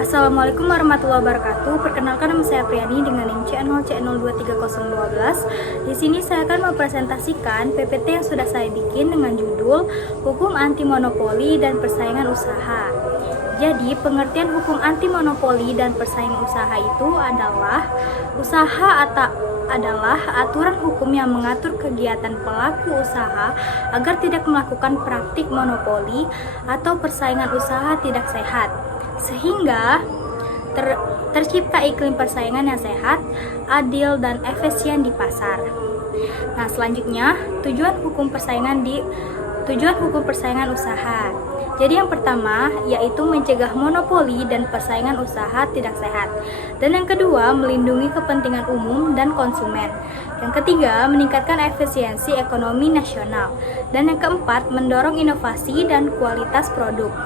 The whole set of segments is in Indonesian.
Assalamualaikum warahmatullahi wabarakatuh. Perkenalkan, nama saya Priani dengan NIM C0C023012. Di sini saya akan mempresentasikan PPT yang sudah saya bikin dengan judul Hukum Anti Monopoli dan Persaingan Usaha. Jadi, pengertian hukum anti monopoli dan persaingan usaha itu adalah adalah aturan hukum yang mengatur kegiatan pelaku usaha agar tidak melakukan praktik monopoli atau persaingan usaha tidak sehat, sehingga tercipta iklim persaingan yang sehat, adil, dan efisien di pasar. Nah, selanjutnya tujuan hukum persaingan usaha. Jadi yang pertama yaitu mencegah monopoli dan persaingan usaha tidak sehat. Dan yang kedua, melindungi kepentingan umum dan konsumen. Yang ketiga, meningkatkan efisiensi ekonomi nasional. Dan yang keempat, mendorong inovasi dan kualitas produk.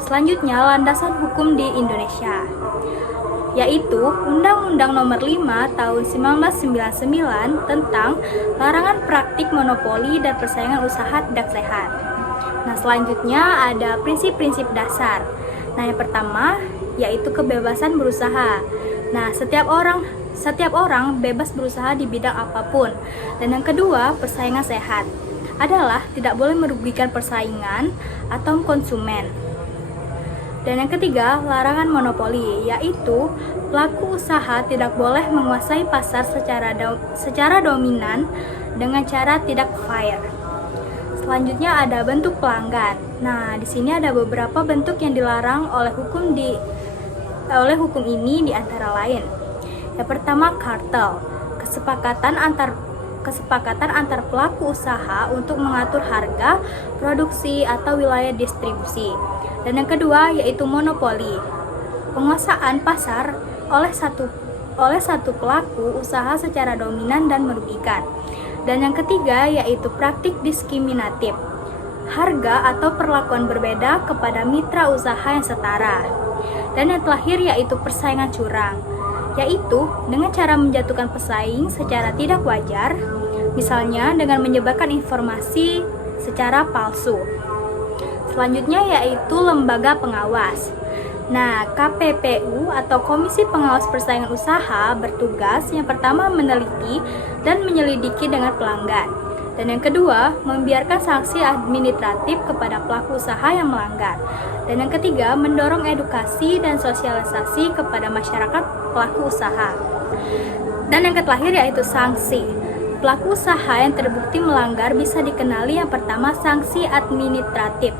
Selanjutnya, landasan hukum di Indonesia, yaitu Undang-Undang Nomor 5 Tahun 1999 tentang larangan praktik monopoli dan persaingan usaha tidak sehat. Nah, selanjutnya ada prinsip-prinsip dasar. Nah, yang pertama yaitu kebebasan berusaha. Nah, setiap orang bebas berusaha di bidang apapun. Dan yang kedua, persaingan sehat adalah tidak boleh merugikan persaingan atau konsumen. Dan yang ketiga, larangan monopoli, yaitu pelaku usaha tidak boleh menguasai pasar secara dominan dengan cara tidak fair. Selanjutnya ada bentuk pelanggan. Nah, di sini ada beberapa bentuk yang dilarang oleh hukum ini di antara lain. Yang pertama, kartel, kesepakatan antar pelaku usaha untuk mengatur harga, produksi, atau wilayah distribusi. Dan yang kedua yaitu monopoli, penguasaan pasar oleh satu pelaku usaha secara dominan dan merugikan. Dan yang ketiga yaitu praktik diskriminatif, harga atau perlakuan berbeda kepada mitra usaha yang setara. Dan yang terakhir yaitu persaingan curang, yaitu dengan cara menjatuhkan pesaing secara tidak wajar, misalnya dengan menyebarkan informasi secara palsu. Selanjutnya yaitu lembaga pengawas. Nah, KPPU atau Komisi Pengawas Persaingan Usaha bertugas yang pertama meneliti dan menyelidiki dengan pelanggan. Dan yang kedua, membiarkan sanksi administratif kepada pelaku usaha yang melanggar. Dan yang ketiga, mendorong edukasi dan sosialisasi kepada masyarakat pelaku usaha. Dan yang terakhir yaitu sanksi. Pelaku usaha yang terbukti melanggar bisa dikenali yang pertama sanksi administratif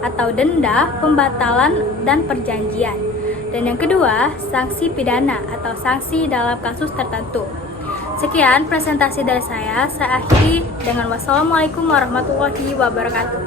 atau denda, pembatalan, dan perjanjian. Dan yang kedua, sanksi pidana atau sanksi dalam kasus tertentu. Sekian presentasi dari saya akhiri dengan wassalamualaikum warahmatullahi wabarakatuh.